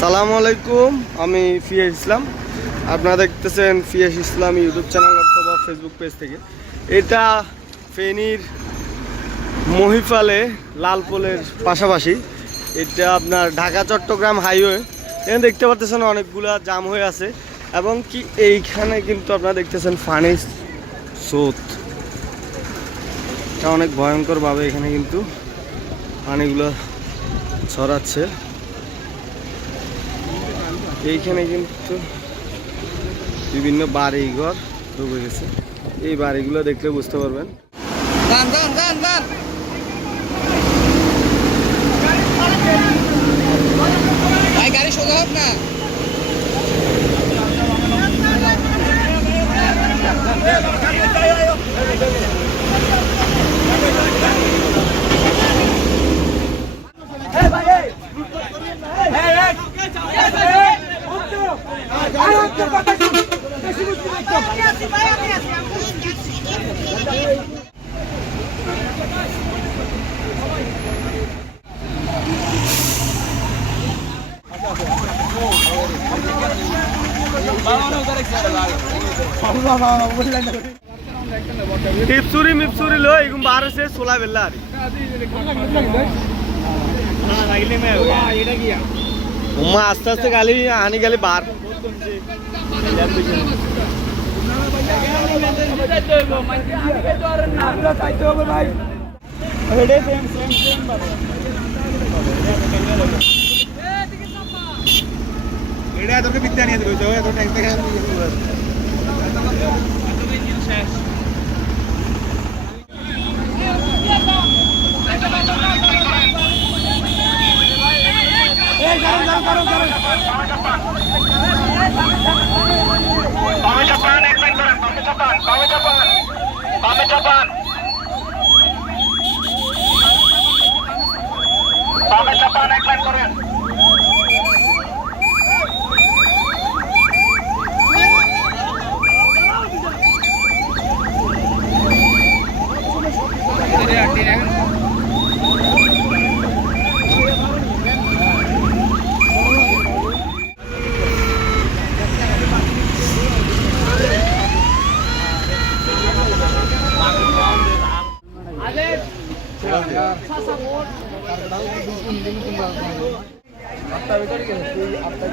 সালামু আলাইকুম, আমি ফিয়াজ ইসলাম। আপনারা দেখতেছেন ফিয়াজ ইসলাম ইউটিউব চ্যানেল অথবা ফেসবুক পেজ থেকে। এটা ফেনীর মহিফালে লালপোলের পাশাপাশি। এটা আপনার ঢাকা, চট্টগ্রাম হাইওয়ে। এখানে দেখতে পাচ্ছেন অনেকগুলা জাম হয়ে আছে। এবং কি এইখানে কিন্তু আপনারা দেখতেছেন ফানি স্রোত। এটা অনেক ভয়ঙ্করভাবে এখানে কিন্তু পানিগুলো ছড়াচ্ছে। এইখানে কিন্তু বিভিন্ন বাড়ি ঘর ডুবে গেছে। এই বাড়িগুলো দেখলে বুঝতে পারবেন। গাড়ি সোজা হোক না। এগুলো বাহার সে সোলা বেলা উম্মা আস্তে আস্তে গালি আনি গালি বার এটা তোকে বিদ্যা নিয়ে দেবে এত বামে চাপান এক মিনিট করেন বামে চাপান বামে চাপান বামে চাপান आता